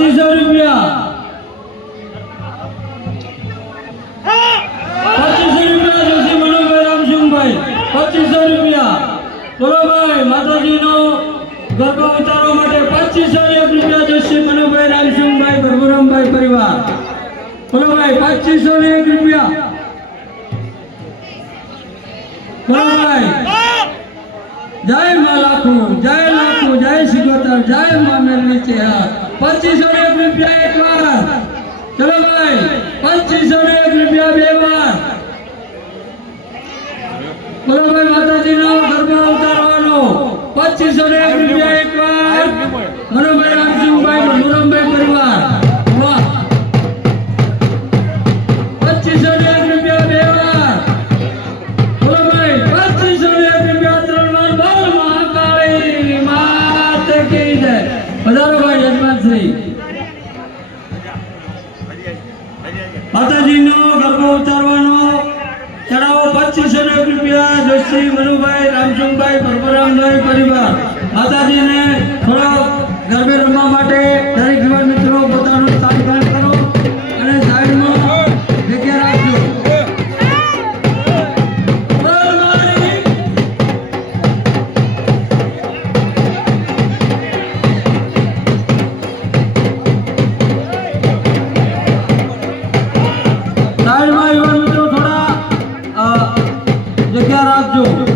2500 રૂપિયા 2500 રૂપિયા જોશી મનોભાઈ રામસિંહભાઈ 2500 રૂપિયા બોલો ભાઈ માતાજીનો ગરબો ઉતારવા માટે 2501 રૂપિયા જોશી મનોભાઈ રામસિંહભાઈ પ્રભુરામભાઈ પરિવાર બોલો ભાઈ 2501 રૂપિયા બોલો ભાઈ જય મા લાખો જય સિગોતર જય મા મેલવી છે 2501 રૂપિયા એક વાર ચલો ભાઈ 2501 રૂપિયા બે વાર બોલો ભાઈ માતાજીનો ગરબા ઉતારવાનો 2501 રૂપિયા એક વાર મનોભાઈ રામસિંહભાઈ પ્રભુરામભાઈ પરિવાર વાહ 2501 રૂપિયા બે વાર બોલો ભાઈ 2501 રૂપિયા ત્રણ વાર બોલ મહાકાળી માત કી જય પધારો ભાઈ યજમાનશ્રી માતાજીનો ગરબો ઉતારવાનો ચડાવો 2501 રૂપિયા જોશી મનુભાઈ રામસિંહભાઈ પરબરામભાઈ પરિવાર માતાજીને થોડો ગરબે રમવા માટે દરેક યુવાન મિત્રો પોતાનું સ્થાન ગ્રહણ કરો અને સાઈડમાં જગ્યા રાખજો સાઈડમાં યુવાન મિત્રો થોડા જગ્યા રાખજો